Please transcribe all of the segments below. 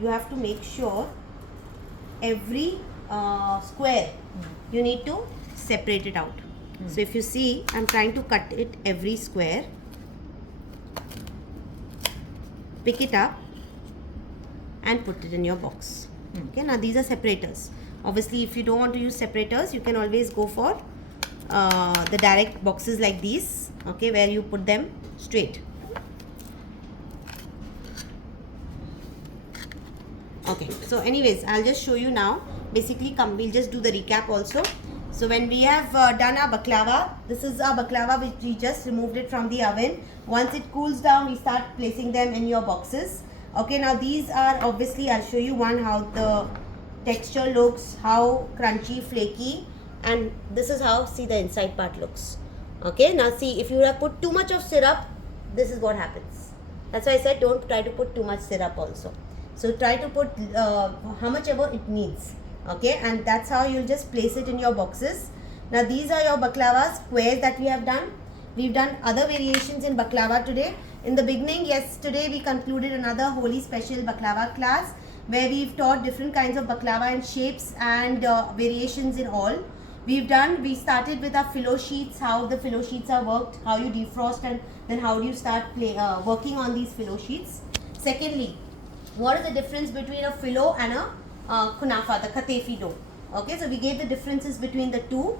you have to make sure every square you need to separate it out. So if you see, I'm trying to cut it every square. Pick it up and put it in your box. Okay, now these are separators. Obviously, if you don't want to use separators, you can always go for the direct boxes like these, okay, where you put them straight. Okay, so anyways, I'll just show you now. Basically, we'll just do the recap also. So when we have done our baklava, this is our baklava which we just removed it from the oven. Once it cools down, we start placing them in your boxes. Okay, now these are obviously, I'll show you one how the texture looks, how crunchy, flaky, and this is how, see, the inside part looks. Okay, now see, if you have put too much of syrup, this is what happens. That's why I said don't try to put too much syrup also. So try to put how much ever it needs. Okay, and that's how you'll just place it in your boxes. Now these are your baklava squares that we have done. We've done other variations in baklava today. In the beginning, yesterday we concluded another Holi Special baklava class where we've taught different kinds of baklava and shapes and variations in all. We started with our filo sheets, how the filo sheets are worked, how you defrost, and then how do you start working on these filo sheets. Secondly, what is the difference between a filo and a kunafa, the Kataifi dough? Okay, so we gave the differences between the two.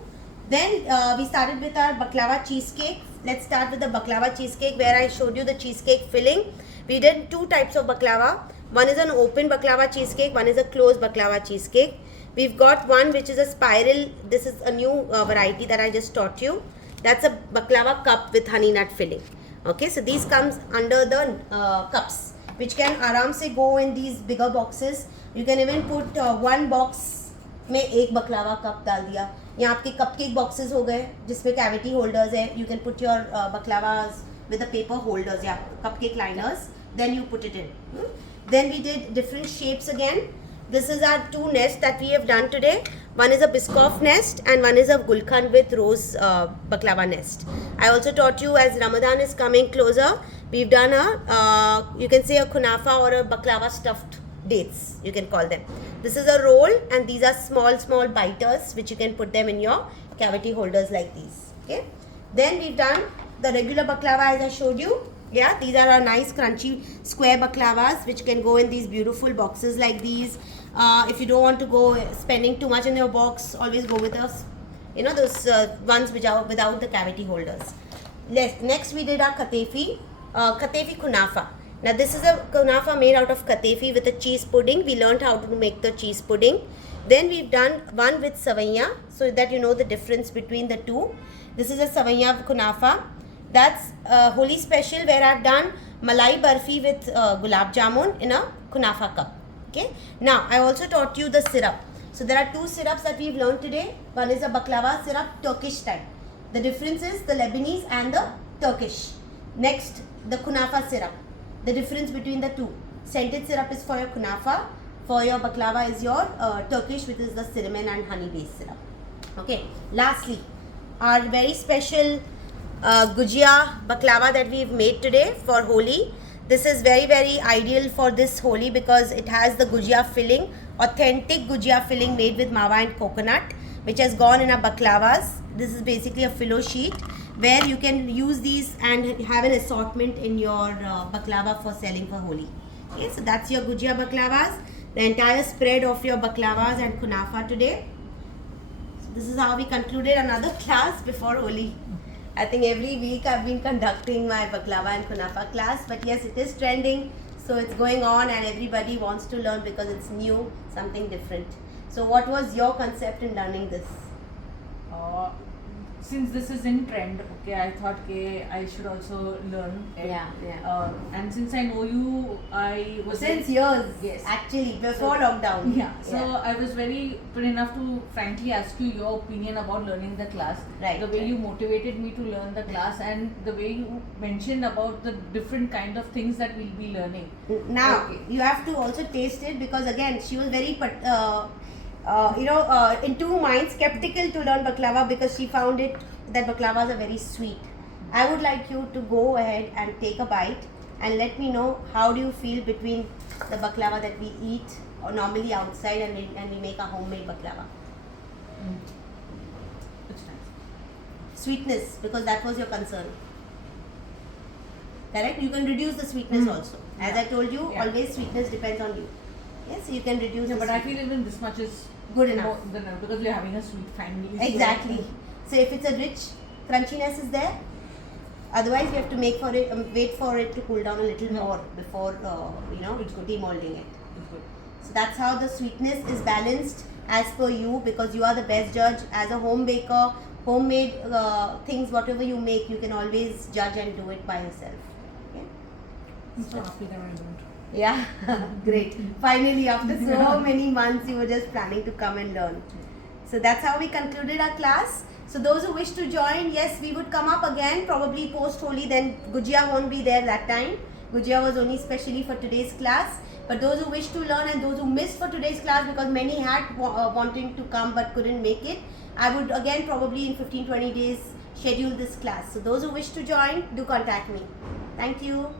Then we started with our baklava cheesecake. Let's start with the baklava cheesecake where I showed you the cheesecake filling. We did two types of baklava. One is an open baklava cheesecake, one is a closed baklava cheesecake. We've got one which is a spiral. This is a new variety that I just taught you. That's a baklava cup with honey nut filling. Okay, so these comes under the cups, which can aram se go in these bigger boxes. You can even put one box में एक baklava cup डाल दिया. यहाँ आपके cupcake boxes हो गए जिसमें cavity holders है. You can put your baklavas with the paper holders, yeah, cupcake liners. Then you put it in. Then we did different shapes again. This is our two nests that we have done today. One is a Biscoff nest and one is a Gulkhan with rose baklava nest. I also taught you, as Ramadan is coming closer, we've done a, you can say a kunafa or a baklava stuffed dates, you can call them. This is a roll and these are small biters which you can put them in your cavity holders like these. Okay. Then we've done the regular baklava as I showed you. Yeah, these are our nice crunchy square baklavas which can go in these beautiful boxes like these. If you don't want to go spending too much in your box, always go with us, you know, those ones which are without the cavity holders. Next we did our Kataifi kunafa. Now this is a kunafa made out of Kataifi with a cheese pudding. We learned how to make the cheese pudding. Then we've done one with savaiya so that you know the difference between the two. This is a savaiya kunafa. That's Holi Special where I've done malai barfi with gulab jamun in a kunafa cup. Okay. Now I also taught you the syrup. So there are two syrups that we've learned today. One is a baklava syrup, Turkish type. The difference is the Lebanese and the Turkish. Next, the kunafa syrup. The difference between the two. Scented syrup is for your kunafa. For your baklava is your Turkish, which is the cinnamon and honey based syrup. Okay. Lastly, our very special gujia baklava that we've made today for Holi. This is very ideal for this Holi because it has the gujia filling, authentic gujia filling made with mawa and coconut, which has gone in our baklavas. This is basically a filo sheet where you can use these and have an assortment in your baklava for selling for Holi. Okay, so that's your gujia baklavas, the entire spread of your baklavas and kunafa today. So this is how we concluded another class before Holi. I think every week I've been conducting my baklava and kunafa class, but yes, it is trending, so it's going on and everybody wants to learn because it's new, something different. So what was your concept in learning this? Since this is in trend, okay, I thought I should also learn it. Yeah. And since I know you, I was Since years, yes, actually before lockdown. Yeah. So I was very good enough to frankly ask you your opinion about learning the class. Right. The way you motivated me to learn the class and the way you mentioned about the different kind of things that we'll be learning. Now you have to also taste it because again she was very in two minds, skeptical to learn baklava because she found it that baklavas are very sweet. I would like you to go ahead and take a bite and let me know how do you feel between the baklava that we eat or normally outside, and we make a homemade baklava. It's nice. Sweetness, because that was your concern. Correct? You can reduce the sweetness also. As I told you, always sweetness depends on you. Yes, you can reduce. No, but I feel even this much is good enough. Good enough because we're having a sweet family. Exactly. So if it's a rich crunchiness is there, otherwise we have to make for it, wait for it to cool down a little more before It's good. demolding it. It's good. So that's how the sweetness is balanced as per you, because you are the best judge. As a home baker, homemade things, whatever you make, you can always judge and do it by yourself. Okay? I'm so happy that I don't. Yeah, great. Finally, after so many months, you were just planning to come and learn. So that's how we concluded our class. So those who wish to join, yes, we would come up again, probably post-Holi, then Gujia won't be there that time. Gujia was only specially for today's class. But those who wish to learn and those who missed for today's class, because many had wanting to come but couldn't make it, I would again probably in 15-20 days schedule this class. So those who wish to join, do contact me. Thank you.